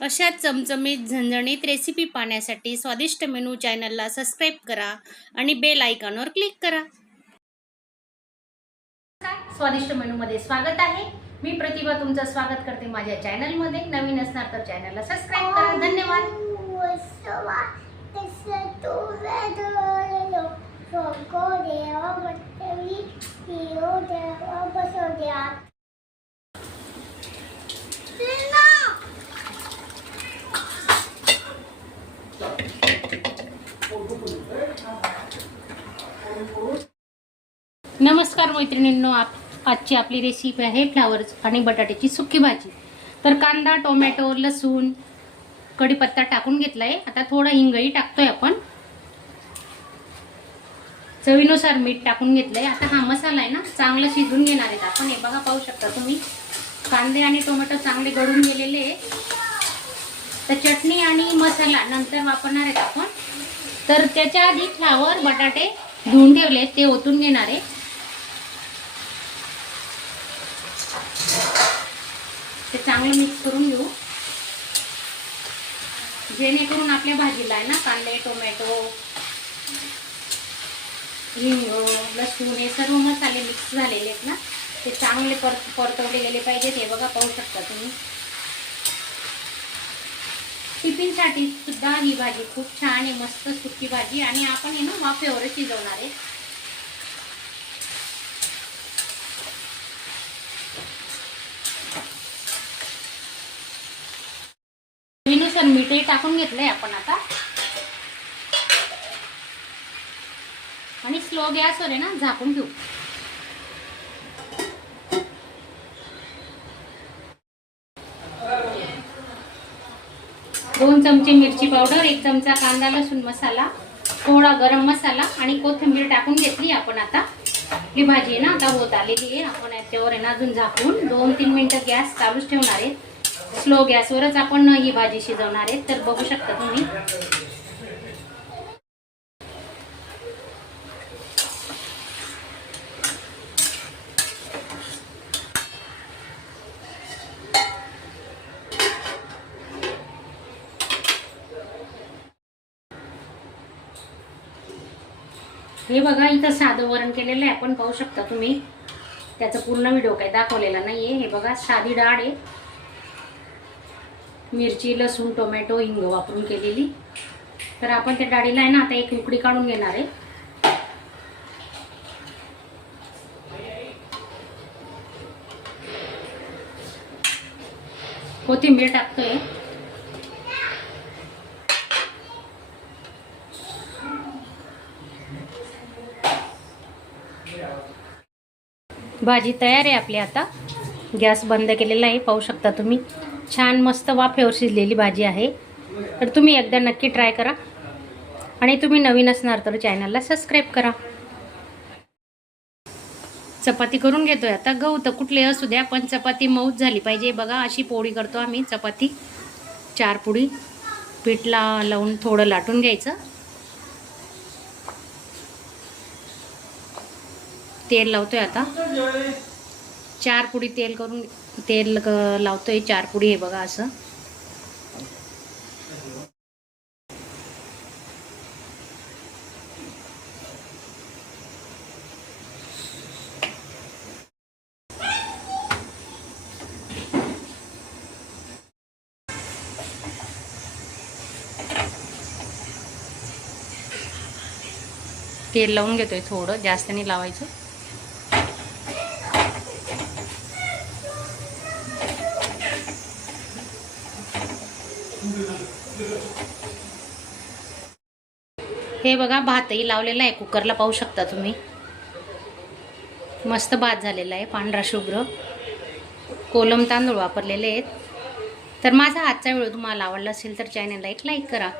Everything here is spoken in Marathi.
अशा चमचमीत झणझणीत रेसिपी पाहण्यासाठी स्वादिष्ट मेनू चॅनलला सबस्क्राईब करा आणि बेल आयकॉनवर क्लिक करा. स्वादिष्ट मेनूमध्ये स्वागत आहे. मी प्रतिभा तुमचं स्वागत करते माझ्या चॅनलमध्ये. नवीन असणार तर चॅनलला सबस्क्राईब करा. धन्यवाद. नमस्कार मैत्रिणींनो, आजची आपली रेसिपी आहे फ्लावर्स आणि बटाट्याची सुकी भाजी. तर कांदा, टोमॅटो, लसूण, कढीपत्ता टाकून घेतलाय. आता थोडा हिंगही टाकतोय आपण. चवीनुसार मीठ टाकून घेतलंय. आता हा मसाला आहे ना चांगला शिजून घेणार आहे आपण. हे बघा, पाहू शकता तुम्ही, कांदे आणि टोमॅटो चांगले गळून गेलेले आहे. तर चटणी आणि मसाला नंतर वापरणार आहेत आपण. तर त्याच्या आधी फ्लावर, बटाटे धुवून ठेवले ते ओतून घेणार आहे. ते चांगलं मिक्स करून घेऊ, जेणेकरून आपल्या भाजीला आहे ना कांदे, टोमॅटो, हिंग, लसूण हे सर्व मसाले मिक्स झालेले आहेत ना, ते चांगले परतवले गेले पाहिजेत. हे बघा, पाहू शकता तुम्ही. टिफिनसाठी सुद्धा ही भाजी खूप छान आहे, मस्त सुकी भाजी. आणि आपण हे ना वाफेवर शिजवणार आहे. चवीनुसार मीठही टाकून घेतलंय आपण आता. आणि स्लो गॅसवर आहे ना झाकून घेऊ. दोन चमचे मिरची पावडर, 1 चमचा कांदा लसूण मसाला, थोडा गरम मसाला आणि कोथिंबीर टाकून घेतली आपण. आता ही भाजी आहे ना आता होत आलेली आहे. आपण याच्यावर आहे ना अजून झाकून 2-3 मिनिटं गॅस चालूच ठेवणार आहे. स्लो गॅसवरच आपण ही भाजी शिजवणार आहे. तर बघू शकता तुम्ही. हे बघा, इथं साधं वरण केलेलं आहे आपण, पाहू शकता तुम्ही. त्याचा पूर्ण व्हिडिओ काही दाखवलेला नाहीये. हे बघा, साधी डाळ आहे, मिरची, लसूण, टोमॅटो, हिंग वापरून केलेली. तर आपण त्या डाळीला आहे ना आता एक उकडी काढून घेणार आहे. कोथिंबीर टाकतोय. भाजी तयार आहे आपली. आता गॅस बंद केलेला आहे, पाहू शकता तुम्ही. छान मस्त वाफेवर शिजलेली भाजी आहे. तर तुम्ही एकदा नक्की ट्राय करा. आणि तुम्ही नवीन असणार तर चॅनलला सबस्क्राईब करा. चपाती करून घेतोय आता. गहू तर कुठले असू द्या, पण चपाती मऊच झाली पाहिजे. बघा, अशी पोळी करतो आम्ही चपाती. 4 पुडी पीठला लावून थोडं लाटून घ्यायचं. तेल लावतोय आता. 4 पुडी तेल लावतोय. 4 पुडी. हे बघा असं. तेल लावून घेतोय थोडं, जास्त नाही लावायचं. हे बघा, भातही लावलेला आहे कुकरला, पाहू शकता तुम्ही. मस्त भात झालेला आहे, पांढरा शुभ्र. कोलम तांदूळ वापरलेले आहेत. तर माझा आजचा व्हिडिओ तुम्हाला आवडला असेल तर चॅनलला एक लाईक करा.